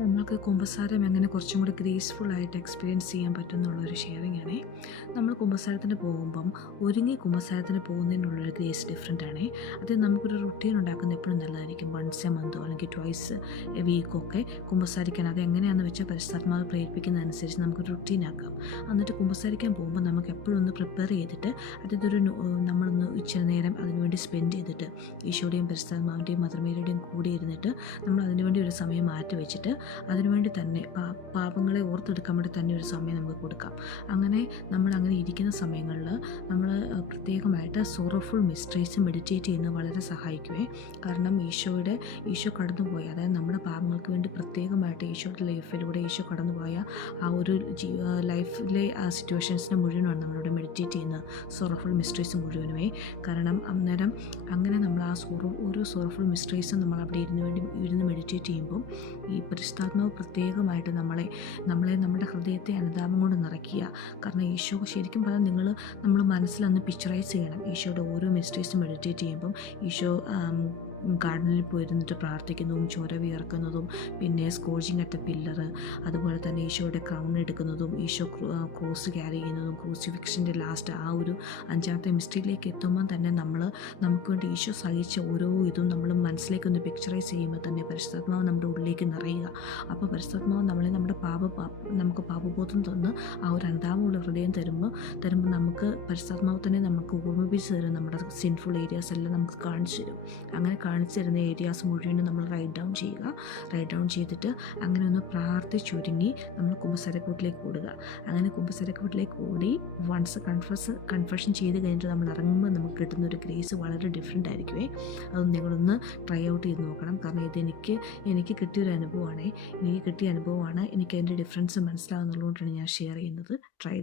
നമ്മൾക്ക് കുമ്പസാരം എങ്ങനെ കുറച്ചും കൂടി ഗ്രേസ്ഫുള്ളായിട്ട് എക്സ്പീരിയൻസ് ചെയ്യാൻ പറ്റും എന്നുള്ളൊരു ഷെയറിംഗ് ആണേ. നമ്മൾ കുമ്പസാരത്തിന് പോകുമ്പം ഒരുങ്ങി കുമ്പസാരത്തിന് പോകുന്നതിനുള്ളൊരു ഗ്രേസ് ഡിഫറെൻ്റ് ആണേ. അത് നമുക്കൊരു റുട്ടീൻ ഉണ്ടാക്കുന്നത് എപ്പോഴും നല്ലതായിരിക്കും. വൺസ് എ മന്തോ അല്ലെങ്കിൽ ട്വൈസ് എ വീക്കൊക്കെ കുമ്പസാരിക്കാൻ. അത് എങ്ങനെയാണെന്ന് വെച്ചാൽ പരിശുദ്ധാത്മാവ് പ്രേരിപ്പിക്കുന്നതനുസരിച്ച് നമുക്കൊരു റുട്ടീനാക്കാം. എന്നിട്ട് കുമ്പസാരിക്കാൻ പോകുമ്പോൾ നമുക്ക് എപ്പോഴും ഒന്ന് പ്രിപ്പയർ ചെയ്തിട്ട് അതൊരു നമ്മളൊന്ന് ഇച്ചിരി നേരം അതിനുവേണ്ടി സ്പെൻഡ് ചെയ്തിട്ട് ഈശോയുടെയും പരിശുദ്ധാത്മാവിൻ്റെയും മദർ മേരിയുടെയും കൂടി ഇരുന്നിട്ട് നമ്മൾ അതിനുവേണ്ടി ഒരു സമയം മാറ്റി വെച്ചിട്ട് അതിനുവേണ്ടി തന്നെ പാപങ്ങളെ ഓർത്തെടുക്കാൻ വേണ്ടി തന്നെ ഒരു സമയം നമുക്ക് കൊടുക്കാം. അങ്ങനെ നമ്മൾ അങ്ങനെ ഇരിക്കുന്ന സമയങ്ങളിൽ നമ്മൾ പ്രത്യേകമായിട്ട് സോറോഫുൾ മിസ്റ്ററീസ് മെഡിറ്റേറ്റ് ചെയ്യുന്നത് വളരെ സഹായിക്കുവേ. കാരണം ഈശോ കടന്നുപോയ, അതായത് നമ്മുടെ പാപങ്ങൾക്ക് വേണ്ടി പ്രത്യേകമായിട്ട് ഈശോയുടെ ലൈഫിലൂടെ ഈശോ കടന്നുപോയ ആ ഒരു ലൈഫിലെ ആ സിറ്റുവേഷൻസിനെ മുഴുവനാണ് നമ്മളിവിടെ മെഡിറ്റേറ്റ് ചെയ്യുന്നത്, സോറോഫുൾ മിസ്റ്ററീസ് മുഴുവനുമേ. കാരണം അന്നേരം അങ്ങനെ നമ്മൾ ആ ഓരോ സോറോഫുൾ മിസ്റ്ററീസും നമ്മൾ അവിടെ ഇരുന്ന് മെഡിറ്റേറ്റ് ചെയ്യുമ്പം ഈ പരിശുദ്ധാത്മാവ് പ്രത്യേകമായിട്ട് നമ്മളെ നമ്മുടെ ഹൃദയത്തെ അനുതാപം കൊണ്ട് നിറയ്ക്കുക. കാരണം ഈശോ ശരിക്കും പറഞ്ഞാൽ നമ്മൾ മനസ്സിലൊന്ന് പിക്ചറൈസ് ചെയ്യണം. ഈശോയുടെ ഓരോ മിസ്റ്റേക്സും മെഡിറ്റേറ്റ് ചെയ്യുമ്പം ഈശോ ഗാർഡനിൽ പോയിരുന്നിട്ട് പ്രാർത്ഥിക്കുന്നതും ചോര വിയർക്കുന്നതും പിന്നെ സ്കോച്ചിങ് അറ്റ് പില്ലർ, അതുപോലെ തന്നെ ഈശോയുടെ ക്രൗൺ എടുക്കുന്നതും ഈശോ ക്രോസ് ക്യാരി ചെയ്യുന്നതും ക്രൂസിഫിക്ഷൻ്റെ ലാസ്റ്റ് ആ ഒരു 5ാമത്തെ മിസ്റ്ററിയിലേക്ക് എത്തുമ്പോൾ തന്നെ നമുക്ക് വേണ്ടി ഈശോ സഹിച്ച ഓരോ ഇതും നമ്മൾ മനസ്സിലേക്കൊന്ന് പിക്ചറൈസ് ചെയ്യുമ്പോൾ തന്നെ പരിശുദ്ധാത്മാവ് നമ്മുടെ ഉള്ളിലേക്ക് നിറയുക. അപ്പോൾ പരിശുദ്ധാത്മാവ് നമുക്ക് പാപബോധം തന്ന് ആ ഒരു അനുതാപമുള്ള ഹൃദയം തരുമ്പോൾ നമുക്ക് പരിശുദ്ധാത്മാവ് തന്നെ നമുക്ക് ഓർമ്മിപ്പിച്ച് തരും. നമ്മുടെ സിൻഫുൾ ഏരിയാസ് എല്ലാം നമുക്ക് കാണിച്ചു തരും. അങ്ങനെ കാണിച്ചു തരുന്ന ഏരിയാസ് മുഴുവനും നമ്മൾ റൈറ്റ് ഡൗൺ ചെയ്തിട്ട് അങ്ങനെ ഒന്ന് പ്രാർത്ഥിച്ചൊരുങ്ങി നമ്മൾ കുമ്പസാരക്കൂട്ടിലേക്ക് കൂടുക. അങ്ങനെ കുമ്പസാരക്കൂട്ടിലേക്ക് കൂടി വൺസ് കൺഫെഷൻ ചെയ്ത് കഴിഞ്ഞിട്ട് നമ്മൾ ഇറങ്ങുമ്പോൾ നമുക്ക് കിട്ടുന്ന ഒരു ഗ്രേസ് വളരെ ഡിഫറെൻ്റ് ആയിരിക്കുമേ. അത് നിങ്ങളൊന്ന് ട്രൈ ഔട്ട് ചെയ്ത് നോക്കണം. കാരണം എനിക്ക് കിട്ടിയൊരു അനുഭവമാണ്. എനിക്ക് അതിൻ്റെ ഡിഫറൻസ് മനസ്സിലാകുന്നുള്ളതുകൊണ്ടാണ് ഞാൻ ഷെയർ ചെയ്യുന്നത്. ട്രൈ